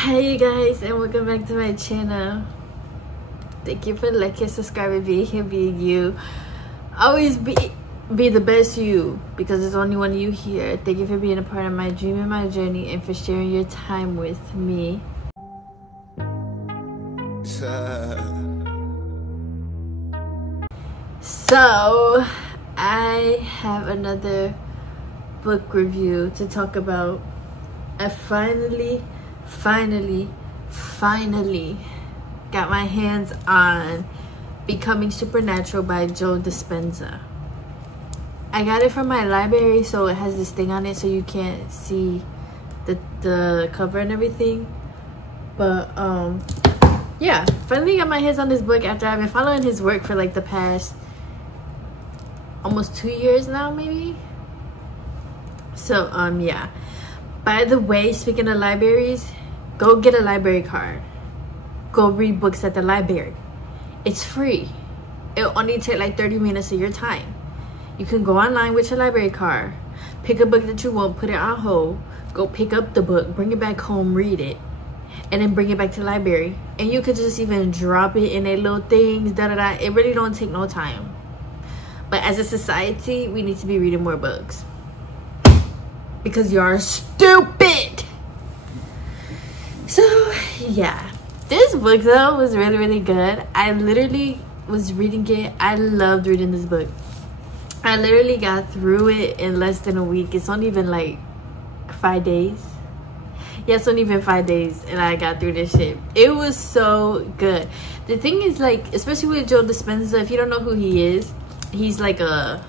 Hi you guys, and welcome back to my channel. Thank you for liking, subscribing, being here, being you. Always be the best you, because there's only one you here. Thank you for being a part of my dream and my journey, and for sharing your time with me. So I have another book review to talk about. I finally got my hands on Becoming Supernatural by Joe Dispenza. I got it from my library, so it has this thing on it so you can't see the cover and everything. But yeah, finally got my hands on this book after I've been following his work for like the past almost 2 years now, maybe. So yeah. By the way, speaking of libraries, go get a library card. Go read books at the library. It's free. It'll only take like 30 minutes of your time. You can go online with your library card, pick a book that you want, put it on hold, go pick up the book, bring it back home, read it, and then bring it back to the library. And you could just even drop it in their little things, It really don't take no time. But as a society, we need to be reading more books, because you're stupid. So yeah, this book though was really good. I literally was reading it. I loved reading this book. I literally got through it in less than a week. It's only been like 5 days. Yeah, it's only been 5 days and I got through this shit. It was so good. The thing is, like, especially with Joe Dispenza, if you don't know who he is, he's like a,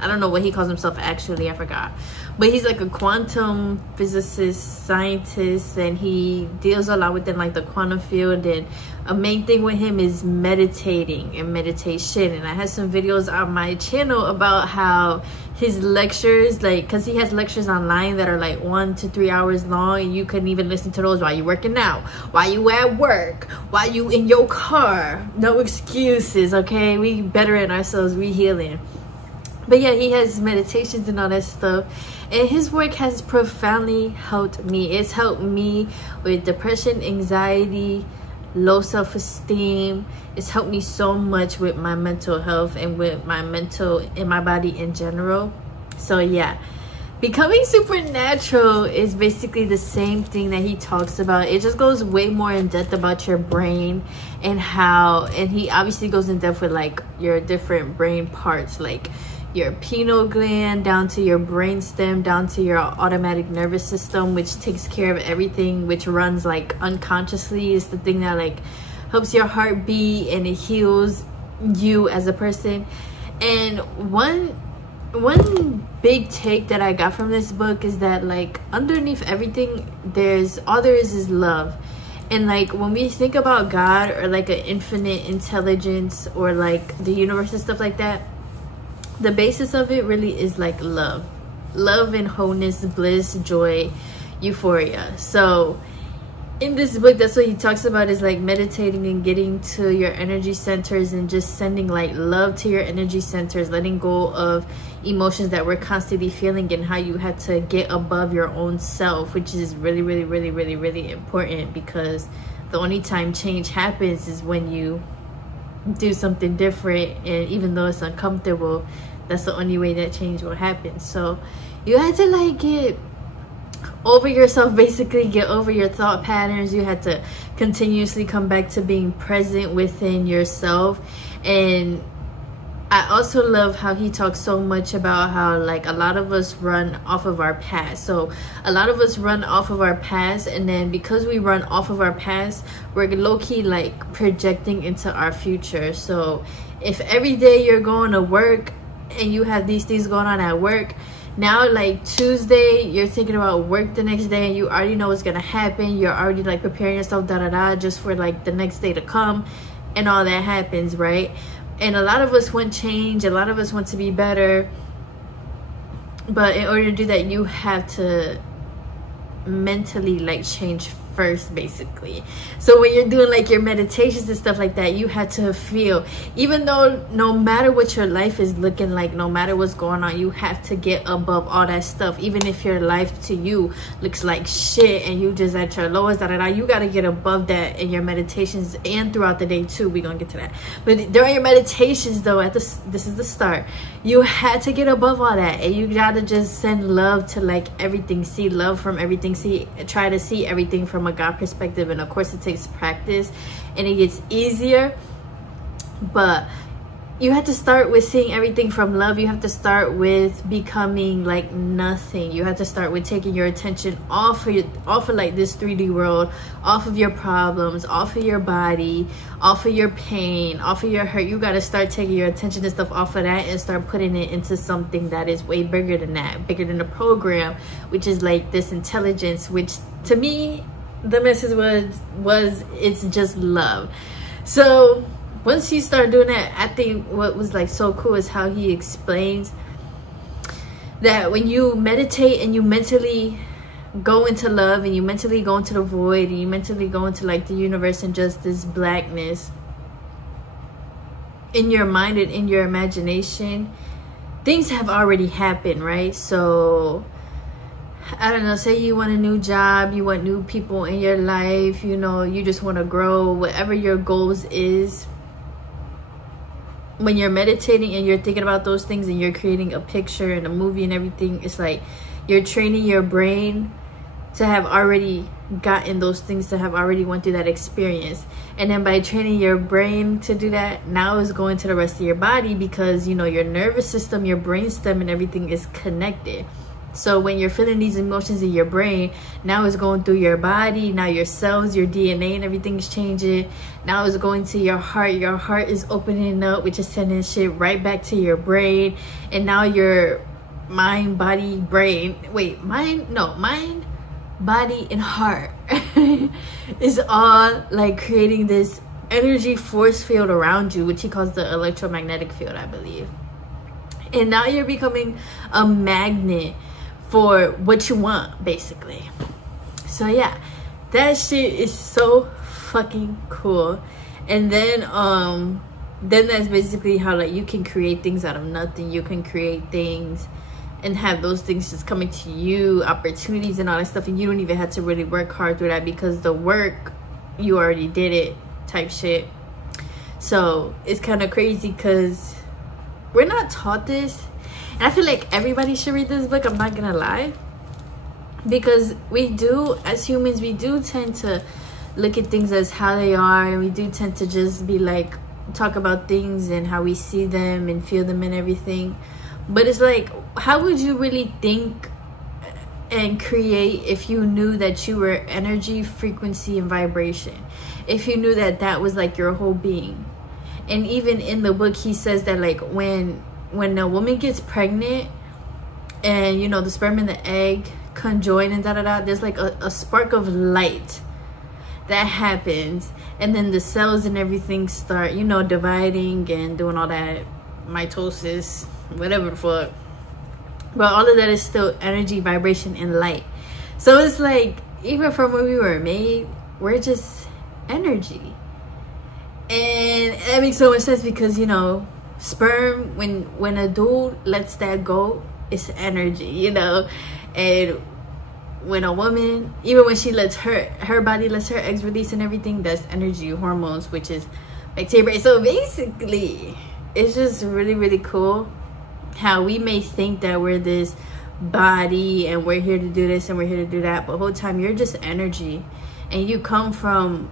I don't know what he calls himself actually, I forgot. But he's like a quantum physicist, scientist, and he deals a lot within like the quantum field. And a main thing with him is meditating and meditation. And I have some videos on my channel about how his lectures, like, because he has lectures online that are like 1 to 3 hours long, and you couldn't even listen to those while you're working out, while you at work, while you in your car. No excuses, okay? We bettering ourselves, we healing. But yeah, he has meditations and all that stuff, and his work has profoundly helped me. It's helped me with depression, anxiety, low self-esteem. It's helped me so much with my mental health and with my mental and my body in general. So yeah, Becoming Supernatural is basically the same thing that he talks about. It just goes way more in depth about your brain and how, and he obviously goes in depth with like your different brain parts, like your pineal gland down to your brain stem, down to your automatic nervous system, which takes care of everything, which runs like unconsciously. Is the thing that like helps your heart beat, and it heals you as a person. And one big take that I got from this book is that like underneath everything, all there is love. And like when we think about God or like an infinite intelligence or like the universe and stuff like that, the basis of it really is like love and wholeness, bliss, joy, euphoria. So in this book, that's what he talks about, is like meditating and getting to your energy centers and just sending like love to your energy centers, letting go of emotions that we're constantly feeling, and how you have to get above your own self, which is really important, because the only time change happens is when you do something different. And even though it's uncomfortable, that's the only way that change will happen. So you had to like get over yourself, basically get over your thought patterns. You had to continuously come back to being present within yourself. And I also love how he talks so much about how like a lot of us run off of our past. So a lot of us run off of our past, and then because we run off of our past, we're low-key like projecting into our future. So if every day you're going to work and you have these things going on at work, now like Tuesday you're thinking about work the next day, and you already know what's gonna happen. You're already like preparing yourself just for like the next day to come, and all that happens, right? And a lot of us want change, a lot of us want to be better, but in order to do that, you have to mentally like change first, basically. So when you're doing like your meditations and stuff like that, you have to feel, even though no matter what your life is looking like, no matter what's going on, you have to get above all that stuff. Even if your life to you looks like shit and you just at your lowest, you got to get above that in your meditations and throughout the day too. We're gonna get to that, but during your meditations though, this is the start, you had to get above all that, and you gotta just send love to like everything, see love from everything, try to see everything from a God perspective. And of course it takes practice and it gets easier, but you have to start with seeing everything from love. You have to start with becoming like nothing. You have to start with taking your attention off of like this 3D world, off of your problems, off of your body, off of your pain, off of your hurt. You got to start taking your attention and stuff off of that and start putting it into something that is way bigger than that, bigger than the program, which is like this intelligence, which to me the message was it's just love. So once you start doing that, I think what was like so cool is how he explains that when you meditate and you mentally go into love and you mentally go into the void and you mentally go into like the universe and just this blackness in your mind and in your imagination, things have already happened, right? So I don't know, say you want a new job, you want new people in your life, you know, you just want to grow, whatever your goals is. When you're meditating and you're thinking about those things and you're creating a picture and a movie and everything, it's like you're training your brain to have already gotten those things, to have already went through that experience. And then by training your brain to do that, now it's going to the rest of your body, because you know your nervous system, your brainstem and everything is connected. So when you're feeling these emotions in your brain, now it's going through your body. Now your cells, your DNA and everything is changing. Now it's going to your heart. Your heart is opening up, which is sending shit right back to your brain. And now your mind, body, brain, mind, body and heart is all like creating this energy force field around you, which he calls the electromagnetic field, I believe. And now you're becoming a magnet for what you want, basically. So yeah, that shit is so fucking cool. And then that's basically how like you can create things out of nothing. You can create things and have those things just coming to you, opportunities and all that stuff, and you don't even have to really work hard through that, because the work, you already did it, type shit. So it's kind of crazy because we're not taught this. And I feel like everybody should read this book, I'm not gonna lie, because we do, as humans, we do tend to look at things as how they are, and we do tend to just be like, talk about things and how we see them and feel them and everything. But it's like, how would you really think and create if you knew that you were energy, frequency and vibration? If you knew that that was like your whole being. And even in the book he says that like when a woman gets pregnant and you know the sperm and the egg conjoin and there's like a spark of light that happens, and then the cells and everything start, you know, dividing and doing all that mitosis, whatever the fuck. But all of that is still energy, vibration and light. So it's like, even from when we were made, we're just energy. And it makes so much sense because, you know, sperm, when a dude lets that go, it's energy, you know. And when a woman, even when she lets her body lets her eggs release and everything, that's energy, hormones, which is bacteria. So basically it's just really, really cool how we may think that we're this body and we're here to do this and we're here to do that, but the whole time you're just energy, and you come from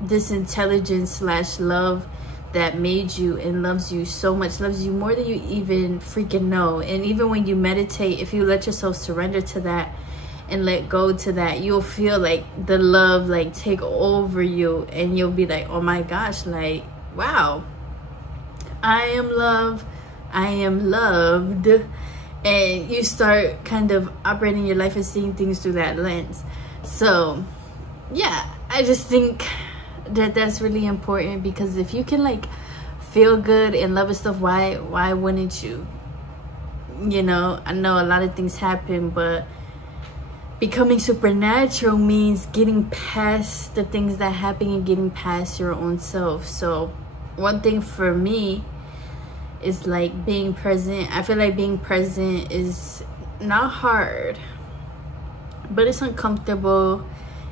this intelligence slash love that made you and loves you so much, loves you more than you even freaking know. And even when you meditate, if you let yourself surrender to that and let go to that, you'll feel like the love like take over you, and you'll be like, oh my gosh, like, wow, I am love, I am loved. And you start kind of operating your life and seeing things through that lens. So yeah, I just think that that's really important, because if you can like feel good and love and stuff, why wouldn't you? You know, I know a lot of things happen, but becoming supernatural means getting past the things that happen and getting past your own self. So one thing for me is like being present. I feel like being present is not hard, but it's uncomfortable,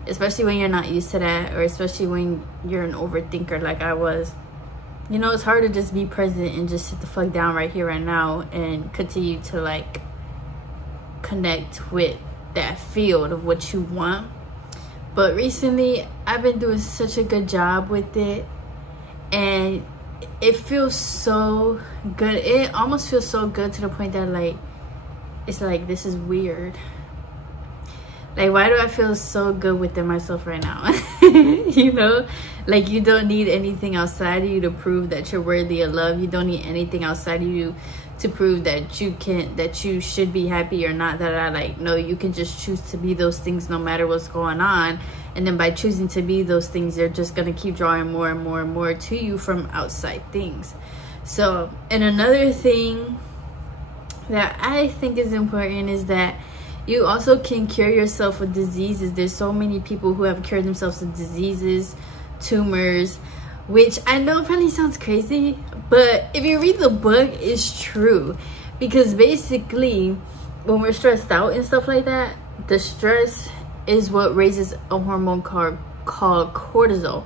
especially when you're not used to that, or especially when you're an overthinker like I was. You know, it's hard to just be present and just sit the fuck down right here, right now, and continue to like connect with that field of what you want. But recently I've been doing such a good job with it, and it feels so good. It almost feels so good to the point that like it's like, this is weird. Like, why do I feel so good within myself right now? You know, like, you don't need anything outside of you to prove that you're worthy of love. You don't need anything outside of you to prove that you should be happy or not. That I like, no, you can just choose to be those things no matter what's going on. And then by choosing to be those things, you're just gonna keep drawing more and more and more to you from outside things. So, and another thing that I think is important is that you also can cure yourself with diseases. There's so many people who have cured themselves with diseases, tumors, which I know probably sounds crazy, but if you read the book, it's true. Because basically, when we're stressed out and stuff like that, the stress is what raises a hormone called cortisol.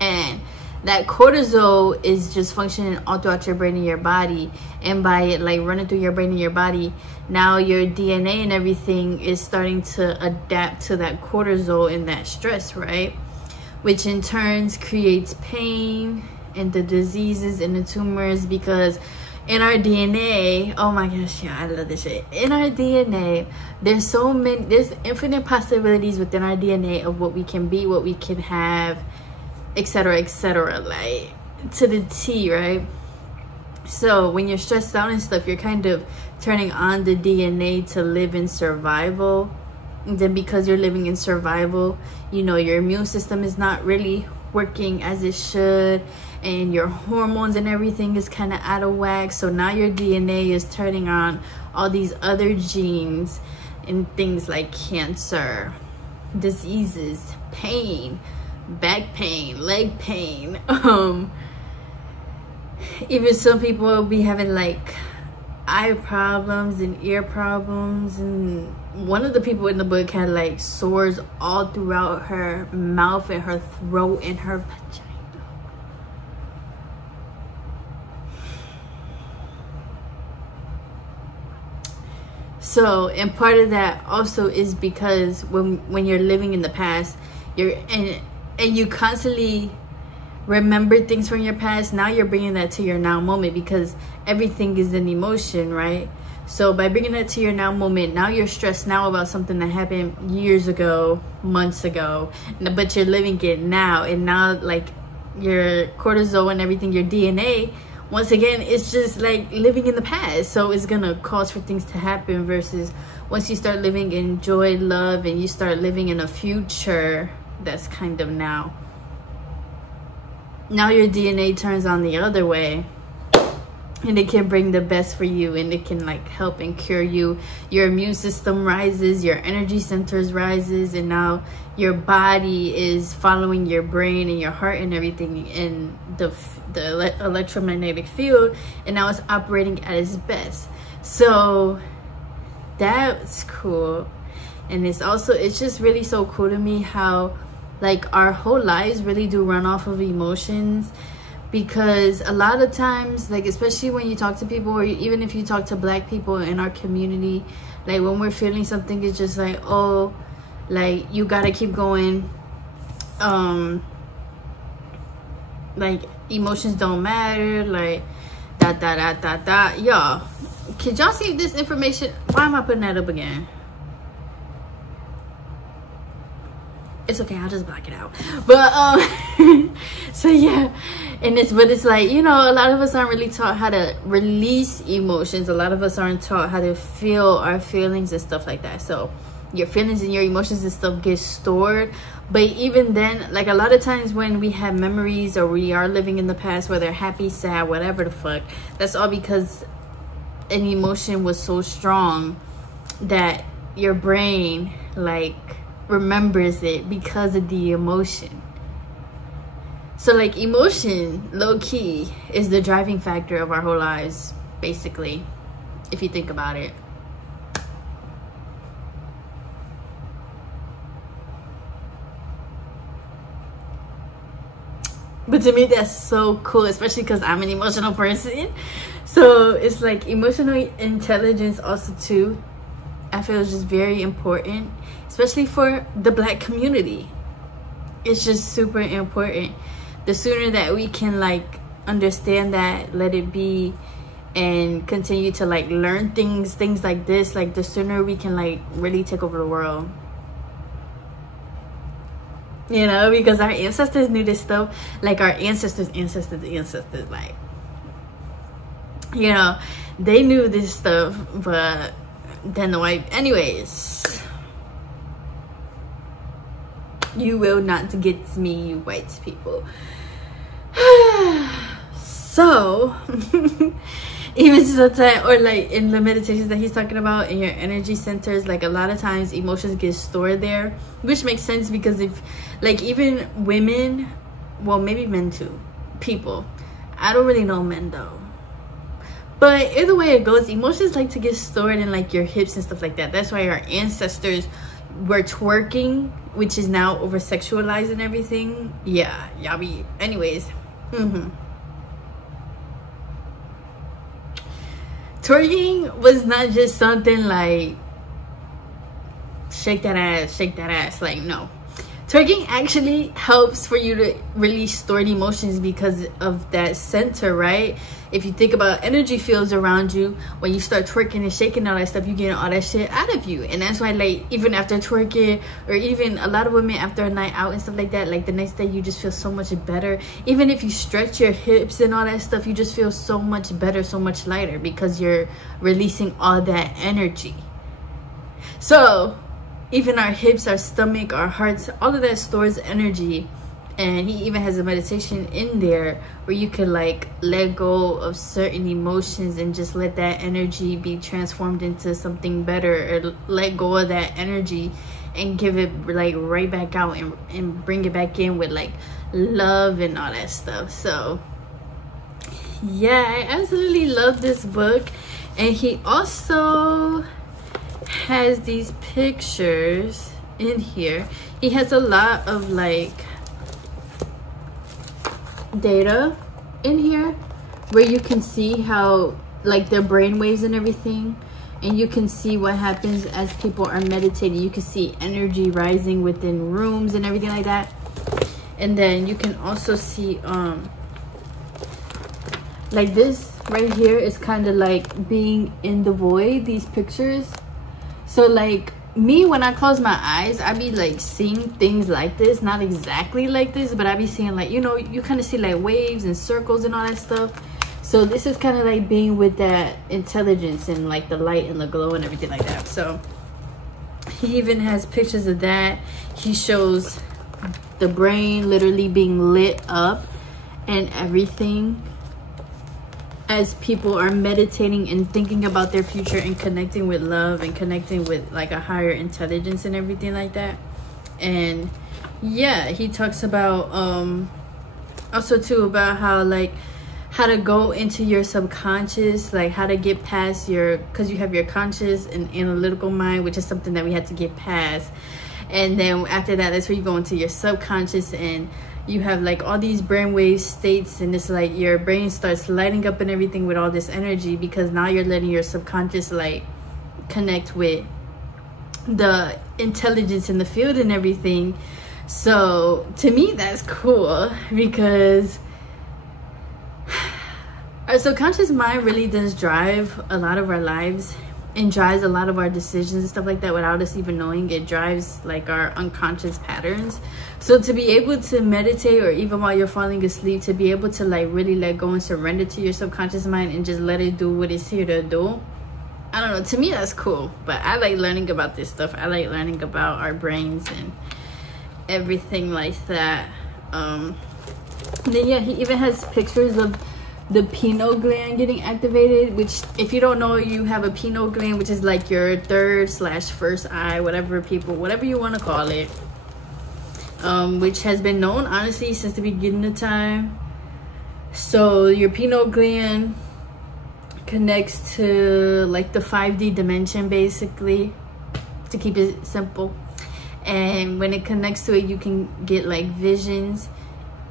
And that cortisol is just functioning all throughout your brain and your body, and by it like running through your brain and your body, now your DNA and everything is starting to adapt to that cortisol and that stress, right? Which in turns creates pain and the diseases and the tumors, because in our DNA, oh my gosh, yeah, I love this shit. In our DNA, there's infinite possibilities within our DNA of what we can be, what we can have, etc., like to the T, right? So when you're stressed out and stuff, you're kind of turning on the DNA to live in survival. And then because you're living in survival, you know, your immune system is not really working as it should, and your hormones and everything is kind of out of whack. So now your DNA is turning on all these other genes and things like cancer, diseases, pain, back pain, leg pain, even some people will be having like eye problems and ear problems. And one of the people in the book had like sores all throughout her mouth and her throat and her vagina. So, and part of that also is because when you're living in the past, and you constantly remember things from your past, now you're bringing that to your now moment, because everything is an emotion, right? So by bringing that to your now moment, now you're stressed now about something that happened years ago, months ago, but you're living it now. And now like your cortisol and everything, your DNA, once again, it's just like living in the past. So it's gonna cause for things to happen, versus once you start living in joy, love, and you start living in a future that's kind of now your DNA turns on the other way, and it can bring the best for you, and it can like help and cure you. Your immune system rises, your energy centers rises, and now your body is following your brain and your heart and everything in the electromagnetic field, and now it's operating at its best. So that's cool. And it's just really so cool to me how like our whole lives really do run off of emotions. Because a lot of times, like especially when you talk to people, or even if you talk to Black people in our community, like when we're feeling something, it's just like, oh, like you gotta keep going, like emotions don't matter, like y'all, could y'all see this information? Why am I putting that up again? It's okay, I'll just block it out. But so yeah, but it's like, you know, a lot of us aren't really taught how to release emotions. A lot of us aren't taught how to feel our feelings and stuff like that. So your feelings and your emotions and stuff get stored. But even then, like a lot of times when we have memories, or we are living in the past, whether happy, sad, whatever the fuck, that's all because an emotion was so strong that your brain like remembers it because of the emotion. So like emotion, low-key, is the driving factor of our whole lives, basically, if you think about it. But to me, that's so cool, especially because I'm an emotional person. So it's like emotional intelligence also too, I feel is just very important, especially for the Black community. It's just super important. The sooner that we can like understand that, let it be, and continue to like learn things like this, like the sooner we can like really take over the world. You know, because our ancestors knew this stuff. Like our ancestors, like, you know, they knew this stuff. But then the white, anyways, you will not get me, you white people. So even sometimes, or like in the meditations that he's talking about in your energy centers, like a lot of times emotions get stored there, which makes sense because if like even women, well maybe men too, people, I don't really know men though, but either way it goes, emotions like to get stored in like your hips and stuff like that. That's why our ancestors were twerking, which is now over sexualized and everything. Yeah, y'all be, anyways. Twerking was not just something like shake that ass, like no. Twerking actually helps for you to release stored emotions because of that center, right? If you think about energy fields around you, when you start twerking and shaking all that stuff, you get all that shit out of you. And that's why like even after twerking, or even a lot of women after a night out and stuff like that, like the next day you just feel so much better. Even if you stretch your hips and all that stuff, you just feel so much better, so much lighter, because you're releasing all that energy. So even our hips, our stomach, our hearts, all of that stores energy. And he even has a meditation in there where you can like let go of certain emotions and just let that energy be transformed into something better, or let go of that energy and give it like right back out and bring it back in with like love and all that stuff. So yeah, I absolutely love this book. And he also has these pictures in here. He has a lot of like data in here where you can see how like their brain waves and everything, and you can see what happens as people are meditating. You can see energy rising within rooms and everything like that. And then you can also see like this right here is kind of like being in the void, these pictures. So like me, when I close my eyes, I be like seeing things like this, not exactly like this, but I be seeing like, you know, you kind of see like waves and circles and all that stuff. So this is kind of like being with that intelligence and like the light and the glow and everything like that. So he even has pictures of that. He shows the brain literally being lit up and everything as people are meditating and thinking about their future and connecting with love and connecting with like a higher intelligence and everything like that. And yeah, he talks about also too about how like how to go into your subconscious, like how to get past your, because you have your conscious and analytical mind, which is something that we had to get past. And then after that, that's where you go into your subconscious, and you have like all these brainwave states, and it's like your brain starts lighting up and everything with all this energy, because now you're letting your subconscious like connect with the intelligence in the field and everything. So to me, that's cool, because our subconscious mind really does drive a lot of our lives and drives a lot of our decisions and stuff like that without us even knowing. It drives like our unconscious patterns. So to be able to meditate, or even while you're falling asleep, to be able to like really let go and surrender to your subconscious mind and just let it do what it's here to do, I don't know, to me that's cool. But I like learning about this stuff. I like learning about our brains and everything like that. Then yeah, he even has pictures of the pineal gland getting activated, which if you don't know, you have a pineal gland, which is like your third / first eye, whatever you want to call it, which has been known honestly since the beginning of time. So your pineal gland connects to like the 5D dimension, basically, to keep it simple. And when it connects to it, you can get like visions,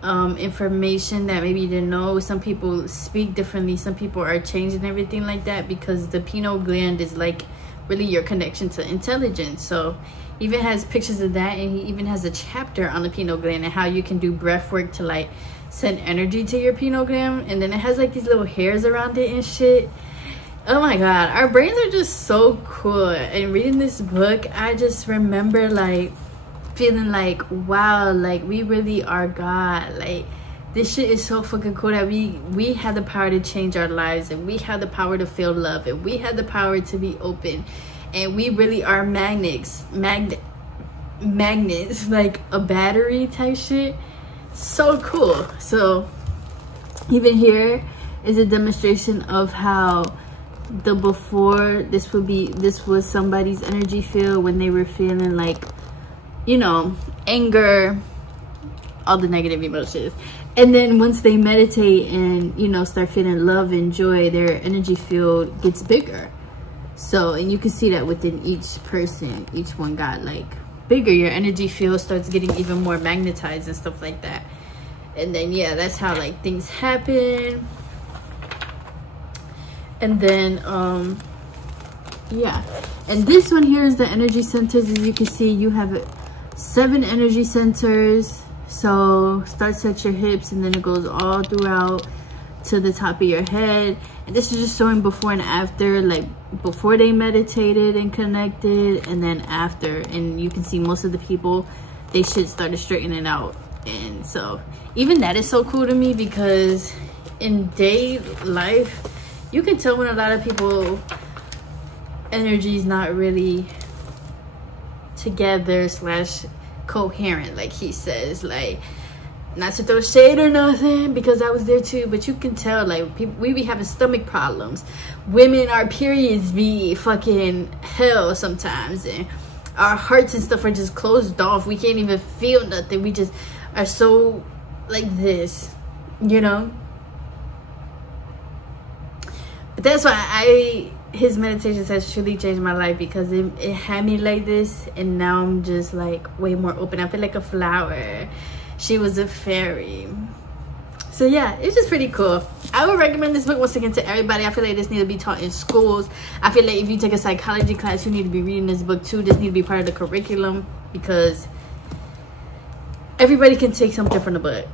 information that maybe you didn't know. Some people speak differently, some people are changed and everything like that, because the pineal gland is like really your connection to intelligence. So even has pictures of that, and he even has a chapter on the pineal gland and how you can do breath work to like send energy to your pineal gland. And then it has like these little hairs around it and shit. Oh my god, our brains are just so cool. And reading this book, I just remember like feeling like, wow, like we really are God. Like this shit is so fucking cool that we have the power to change our lives, and we have the power to feel love, and we have the power to be open, and we really are magnets, like a battery type shit. So cool. So even here is a demonstration of how the before, this was somebody's energy field when they were feeling like, you know, anger, all the negative emotions. And then once they meditate and, you know, start feeling love and joy, their energy field gets bigger. So, and you can see that within each person, each one got like bigger. Your energy field starts getting even more magnetized and stuff like that. And then, yeah, that's how like things happen. And then, yeah. And this one here is the energy centers. As you can see, you have 7 energy centers. So starts at your hips and then it goes all throughout to the top of your head. And this is just showing before and after, like before they meditated and connected, and then after. And you can see most of the people, they shit started straightening out. And so even that is so cool to me, because in day life you can tell when a lot of people energy is not really together / coherent, like he says. Like, not to throw shade or nothing, because I was there too, but you can tell like people, we be having stomach problems. Women, our periods be fucking hell sometimes, and our hearts and stuff are just closed off. We can't even feel nothing. We just are so like this, you know. But that's why his meditations has truly changed my life, because it had me like this, and now I'm just like way more open. I feel like a flower. She was a fairy. So yeah, it's just pretty cool. I would recommend this book once again to everybody. I feel like this needs to be taught in schools. I feel like if you take a psychology class, you need to be reading this book too. This needs to be part of the curriculum, because everybody can take something from the book.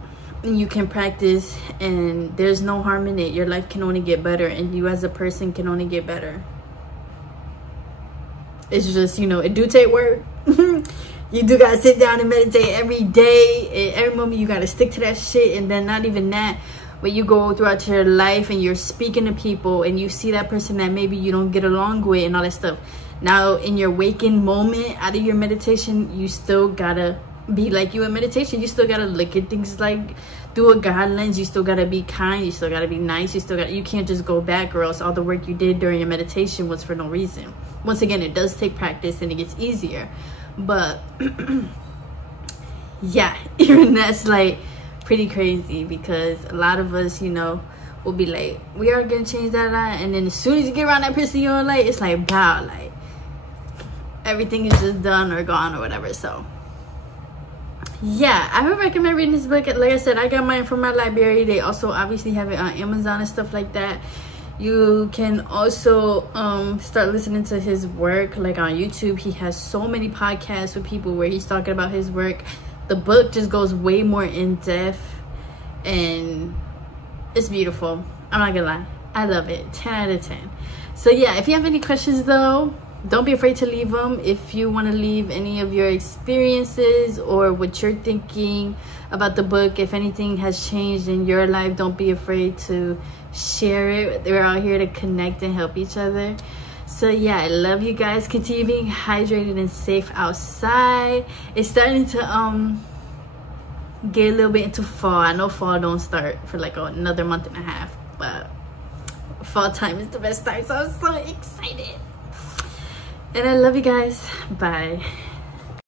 And you can practice, and there's no harm in it. Your life can only get better, and you as a person can only get better. It's just, you know, it do take work. You do gotta sit down and meditate every day, and every moment you gotta stick to that shit. And then not even that, but you go throughout your life and you're speaking to people, and you see that person that maybe you don't get along with and all that stuff. Now in your waking moment out of your meditation, you still gotta be like you in meditation. You still gotta look at things like through a God lens. You still gotta be kind, you still gotta be nice, you can't just go back, or else all the work you did during your meditation was for no reason. Once again, it does take practice and it gets easier, but yeah, even that's like pretty crazy, because a lot of us, you know, will be like, we are gonna change that, and then as soon as you get around that person you don't like, it's like, wow, like everything is just done or gone or whatever. So yeah, I would recommend reading this book. Like I said, I got mine from my library. They also obviously have it on Amazon and stuff like that. You can also start listening to his work, like on YouTube. He has so many podcasts with people where he's talking about his work. The book just goes way more in depth, and it's beautiful. I'm not gonna lie, I love it. 10 out of 10. So yeah, if you have any questions though, don't be afraid to leave them. If you want to leave any of your experiences or what you're thinking about the book, if anything has changed in your life, don't be afraid to share it. We're out here to connect and help each other. So yeah, I love you guys. Continue being hydrated and safe outside. It's starting to get a little bit into fall. I know fall don't start for like another month and a half. fall time is the best time, so I'm so excited. And I love you guys. Bye.